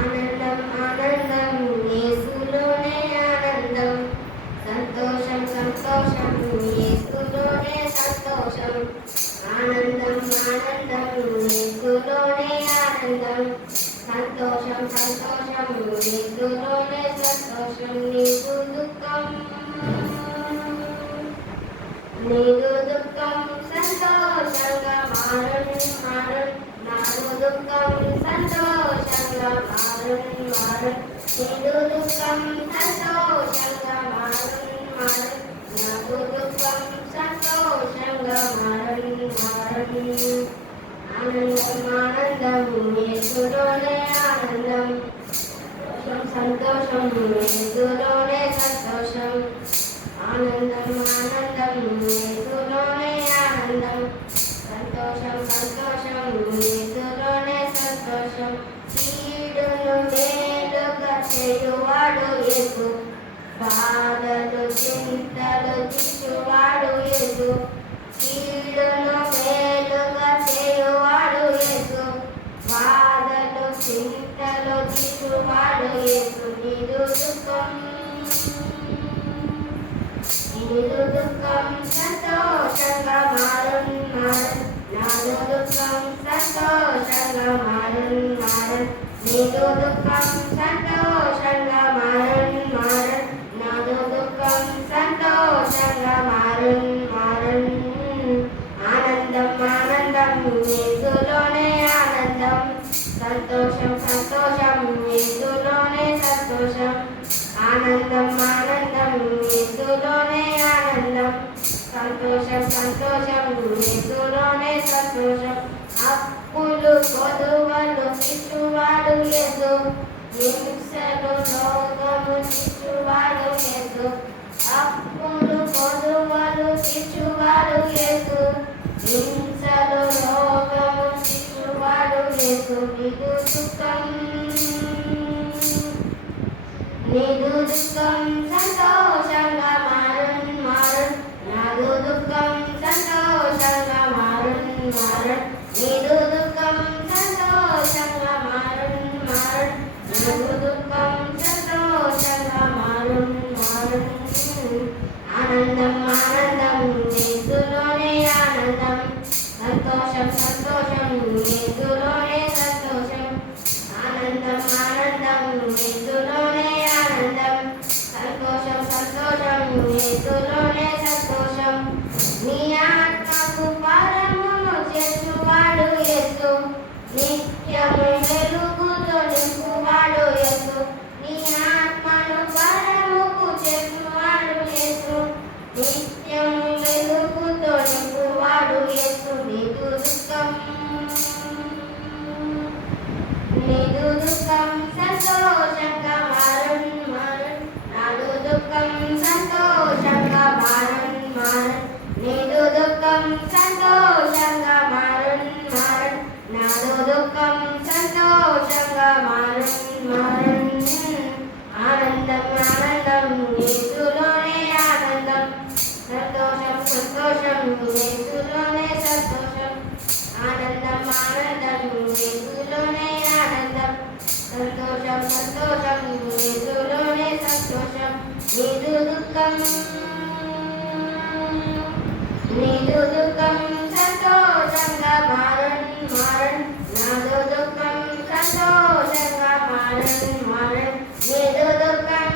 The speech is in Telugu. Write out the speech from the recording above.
ఆనందం ఆనందం యేసులోనే ఆనందం సంతోషం సంతోషం యేసులోనే సంతోషం ఆనందం ఆనందం యేసులోనే ఆనందం సంతోషం సంతోషం యేసులోనే సంతోషం నీదు దుఃఖం సంతోషంగా మారును మారును నాదు దుఃఖం సంతోషంగా మారును మారును నీదు దుఃఖం సంతోషంగా మారును మారును నాదు దుఃఖం సంతోషంగా మారును మారును ఆనందం ఆనందం యేసులోనే ఆనందం సంతోషం యేసులోనే సంతోషం ఆనందం ఆనందం యేసులోనే ఆనందం సంతోషం సంతోషం యేసులోనే సంతోషం కీడును మేలుగా చేయువాడు యేసు బాధలు చింతలు తీర్చువాడు యేసు కీడును మేలుగా చేయువాడు యేసు బాధలు చింతలు తీర్చువాడు యేసు నీదు దుఃఖం సంతోషంగా మారును మారును నాదు దుఃఖం సంతోషంగా మారును మారును నీదు దుఃఖం సంతోషంగా మారును మారును నాదు దుఃఖం సంతోషంగా మారును మారును ఆనందం ఆనందం యేసులోనే ఆనందం సంతోషం సంతోషం యేసులోనే సంతోషం ఆనందం ఆనందం యేసులోనే ఆనందం సంతోషం సంతోషం యేసులోనే సంతోషం అప్పులు కొదువలు తీర్చువాడు యేసు హింసలు రోగము తీర్చువాడు యేసు అప్పులు కొదువలు తీర్చువాడు యేసు హింసలు రోగము తీర్చువాడు యేసు నీదు దుఃఖం సంతోషంగా మారును మారును నాదు దుఃఖం సంతోషంగా మారును మారును నీదు దుఃఖం సంతోషంగా మారును మారును నాదు దుఃఖం సంతోషంగా మారును మారును ఆనందం ఆనందం యేసులోనే ఆనందం సంతోషం సంతోషం యేసులోనే సంతోషం ఆనందం ఆనందం యేసులోనే ఆనందం సంతోషం సంతోషం యేసులోనే సంతోషం నీ ఆత్మకు పరమును చేర్చువాడు యేసు నిత్యము వెలుగుతో నింపువాడు యేసు నీ ఆత్మను పరముకు చేర్చువాడు యేసు నిత్యము వెలుగుతో నింపువాడు యేసు నీదు దుఃఖం సంతోషంగా మారును మారును నాదు దుఃఖం సంతోషంగా మారును మారును నీదు దుఃఖం సంతోషంగా మారును మారును నాదు దుఃఖం సంతోషంగా మారును మారును ఆనందం ఆనందం యేసులోనే ఆనందం సంతోషం సంతోషం యేసులోనే సంతోషం ఆనందం ఆనందం యేసులోనే ఆనందం సంతోషం సంతోషం యేసులోనే సంతోషం నీదు దుఃఖం సంతోషంగా మారును మారును నాదు దుఃఖం సంతోషంగా మారును మారును నీదు దుఃఖం